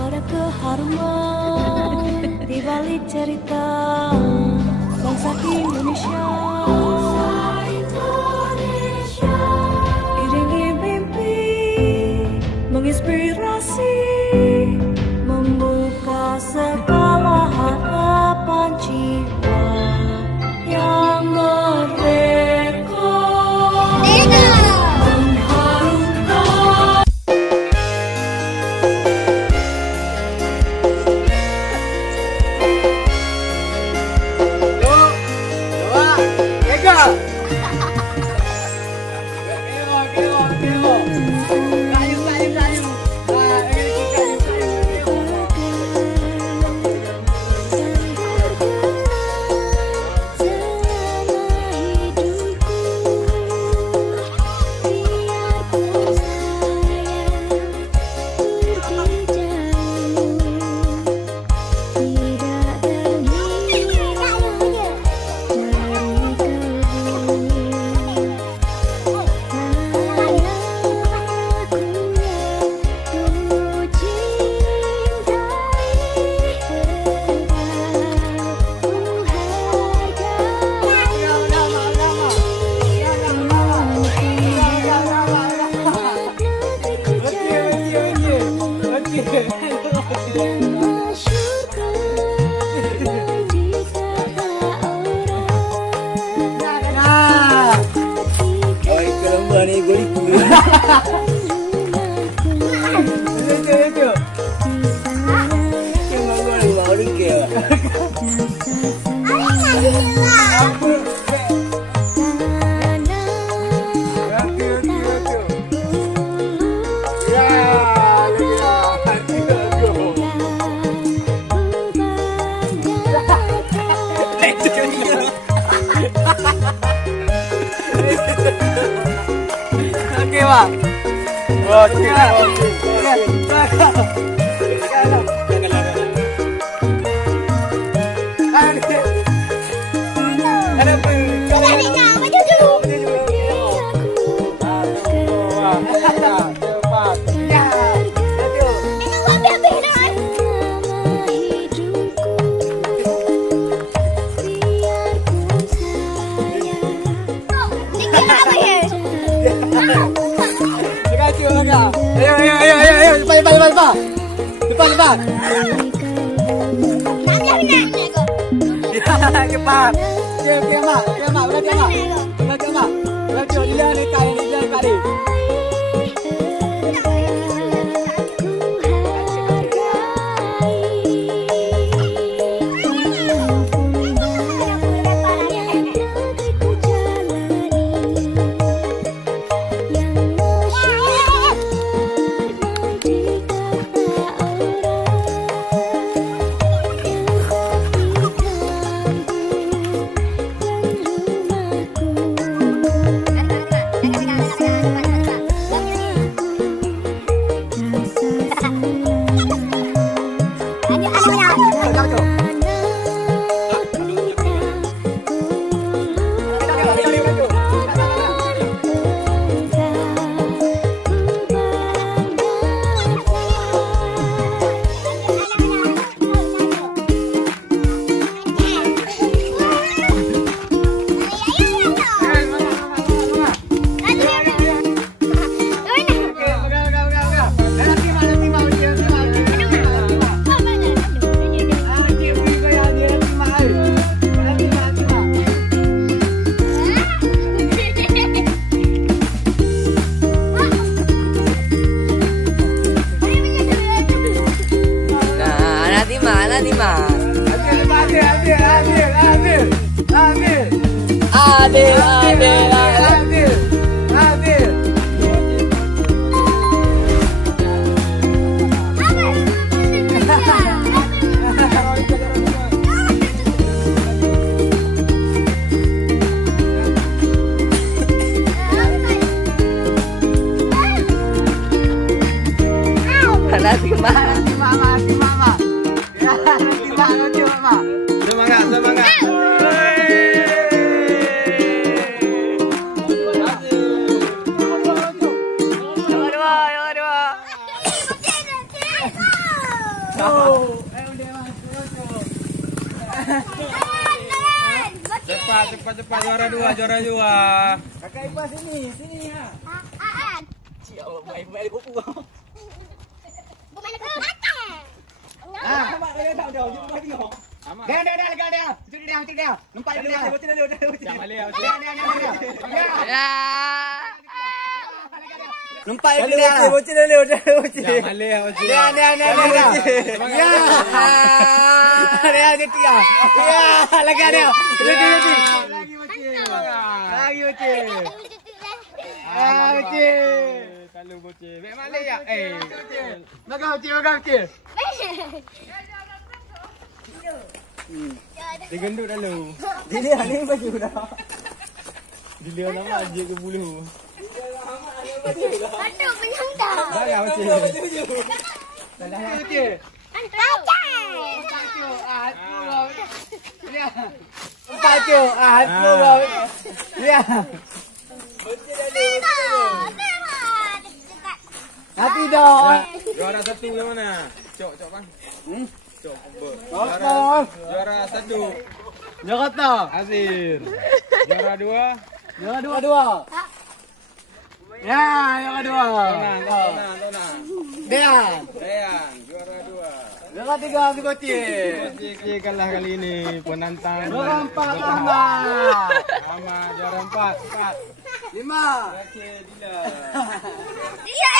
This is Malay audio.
Ada keharuman di balik cerita bangsa Indonesia. Iringi mimpi, menginspirasi, membuka segala harapan jiwa yang merdeka. Mengharumkan Oke, Pak. Ayo, depan. Cepat. Oke, Mak. Berhenti, Mak. Lihat ni kali. Semangat. Cepat juara dua. Kakak Ipa sini ya. Ya Allah, baik buku. Dia. Itu dia. Nampak dia. Nampak dia. Bocil dulu. Jangan malih. Dia. Ya. Dia. Ya, lagi ada. Lagi bocil. Kalau bocil. Baik malih ya. Makan bocil. Digendut dulu. Dia ni baju dah. Dia nama aje ke bulu. Aduh, penyangka. Dah ya bocil. Bocil. Baju. Ya. Hati dong. Juara satu ke mana? Cok bang. Cok. Juara satu. Jakarta. Azir. Juara dua. Dua. Ya, yang kedua. Tonang. Dean. Dean. Juara dua. Yang ketiga si Bocil. Bocil kalah kali ini. Penantang. Juara empat Ahmad. Ahmad juara empat. 5. Okey, Dila. Ya,